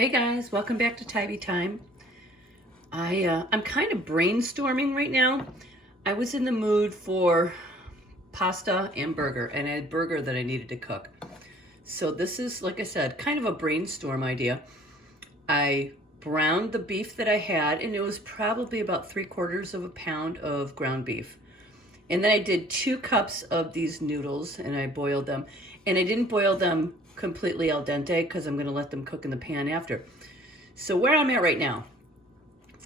Hey guys, welcome back to Tidy Time. I'm kind of brainstorming right now. I was in the mood for pasta and burger, and I had burger that I needed to cook. So this is, like I said, kind of a brainstorm idea. I browned the beef that I had, and it was probably about 3/4 of a pound of ground beef. And then I did 2 cups of these noodles, and I boiled them. And I didn't boil them completely al dente because I'm going to let them cook in the pan after. So where I'm at right now,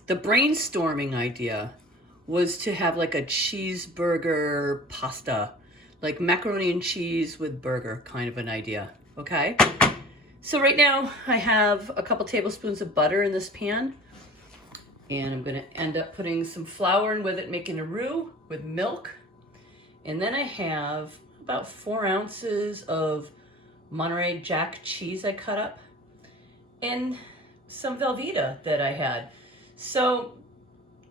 the brainstorming idea was to have like a cheeseburger pasta, like macaroni and cheese with burger kind of an idea, okay? So right now I have a couple tablespoons of butter in this pan, and I'm going to end up putting some flour in with it, making a roux with milk. And then I have about 4 ounces of Monterey Jack cheese I cut up, and some Velveeta that I had. So,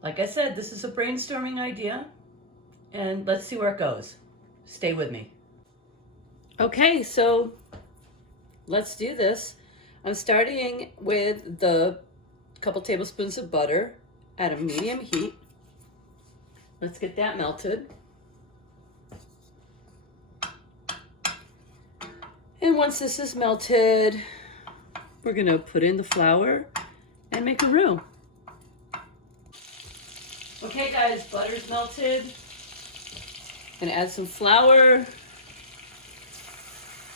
like I said, this is a brainstorming idea, and let's see where it goes. Stay with me. Okay, so let's do this. I'm starting with the couple tablespoons of butter at a medium heat. Let's get that melted. And once this is melted, we're gonna put in the flour and make a roux. Okay guys, butter's melted. Gonna add some flour.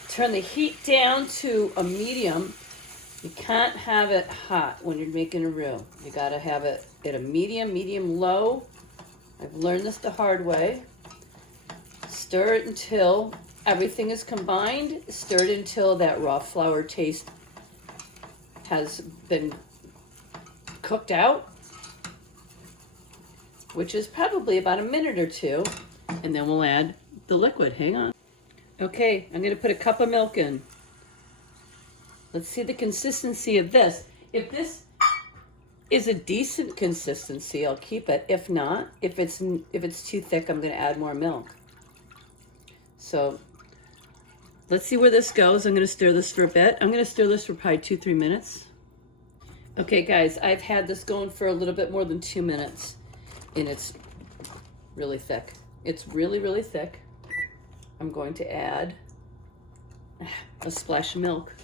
Turn the heat down to a medium. You can't have it hot when you're making a roux. You gotta have it at a medium low. I've learned this the hard way. Stir it until everything is combined. Stir it until that raw flour taste has been cooked out, which is probably about a minute or two, and then we'll add the liquid. Hang on. Okay, I'm going to put a cup of milk in. Let's see the consistency of this. If this is a decent consistency, I'll keep it. If not, if it's too thick, I'm going to add more milk. So let's see where this goes. I'm going to stir this for a bit. I'm going to stir this for probably 2-3 minutes. Okay, guys, I've had this going for a little bit more than 2 minutes, and it's really thick. It's really thick. I'm going to add a splash of milk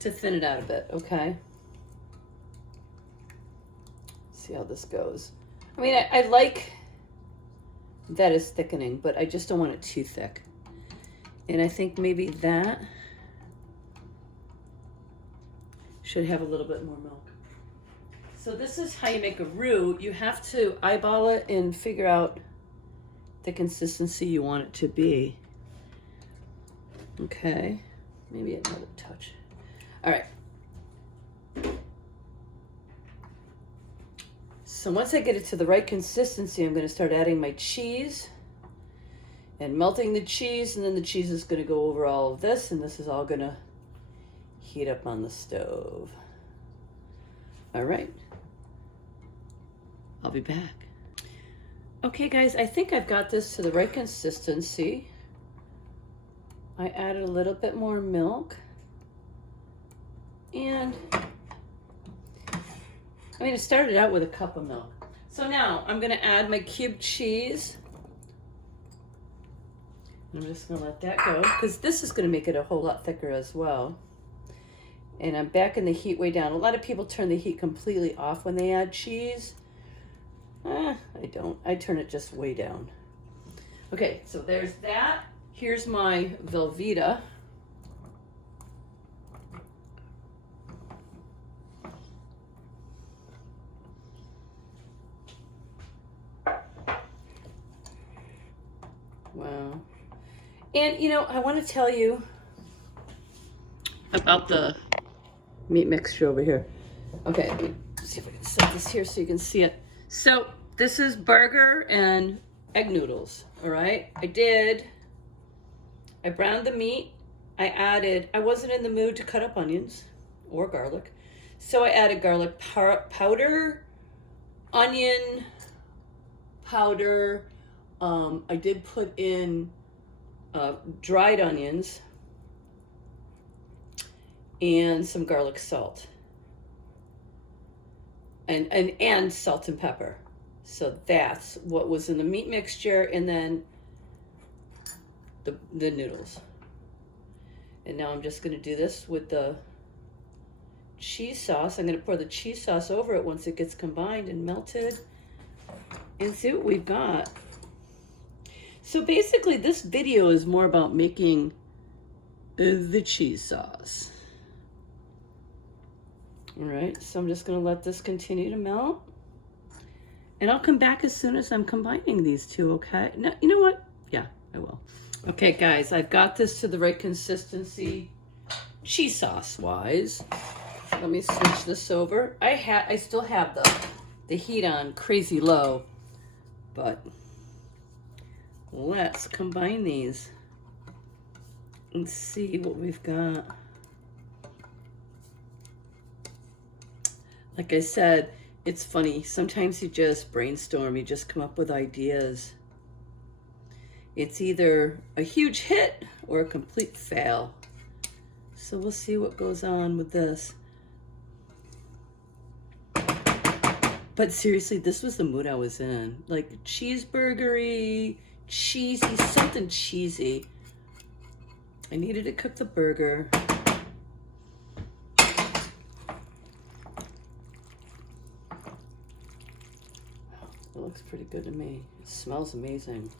to thin it out a bit, okay? See how this goes. I mean, I like that it's thickening, but I just don't want it too thick. And I think maybe that should have a little bit more milk. So this is how you make a roux. You have to eyeball it and figure out the consistency you want it to be. Okay, maybe another touch. All right. So once I get it to the right consistency, I'm going to start adding my cheese and melting the cheese, and then the cheese is going to go over all of this, and this is all going to heat up on the stove. All right. I'll be back. Okay, guys, I think I've got this to the right consistency. I added a little bit more milk, and I mean, it started out with a cup of milk. So now I'm going to add my cubed cheese. I'm just going to let that go because this is going to make it a whole lot thicker as well. And I'm backing the heat way down. A lot of people turn the heat completely off when they add cheese. I don't. I turn it just way down. Okay, so there's that. Here's my Velveeta. Wow. And, you know, I want to tell you about the meat mixture over here. Okay, let me see if I can set this here so you can see it. So this is burger and egg noodles, all right? I browned the meat. I wasn't in the mood to cut up onions or garlic. So I added garlic powder, onion powder. I did put in dried onions, and some garlic salt. And salt and pepper. So that's what was in the meat mixture, and then the noodles. And now I'm just going to do this with the cheese sauce. I'm going to pour the cheese sauce over it once it gets combined and melted, and see what we've got. So basically this video is more about making the cheese sauce. All right, so I'm just going to let this continue to melt. And I'll come back as soon as I'm combining these two, okay? Now, you know what? Yeah, I will. Okay, guys, I've got this to the right consistency, cheese sauce-wise. Let me switch this over. I still have the heat on crazy low, but let's combine these and see what we've got. Like I said, it's funny. Sometimes you just brainstorm, you just come up with ideas. It's either a huge hit or a complete fail. So we'll see what goes on with this. But seriously, this was the mood I was in. Like cheeseburgery, cheesy, something cheesy. I needed to cook the burger. It looks pretty good to me. It smells amazing.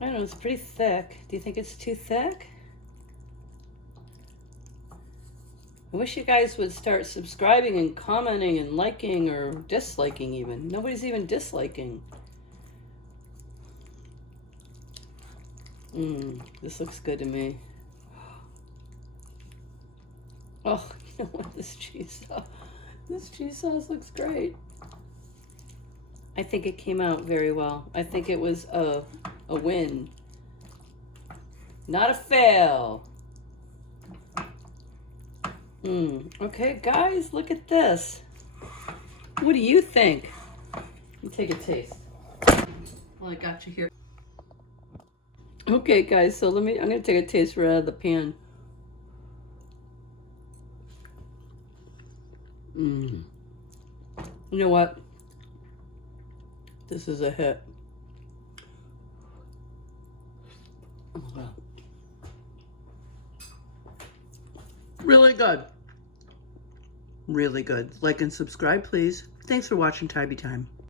I don't know, it's pretty thick. Do you think it's too thick? I wish you guys would start subscribing and commenting and liking or disliking even. Nobody's even disliking. This looks good to me. Oh, you know what? This cheese sauce looks great. I think it came out very well. I think it was a win. Not a fail. Okay, guys, look at this. What do you think? Let me take a taste. Well, I got you here. Okay, guys, so I'm gonna take a taste right out of the pan. You know what? This is a hit. Oh, wow. Really good. Really good. Like and subscribe, please. Thanks for watching Tabby Time.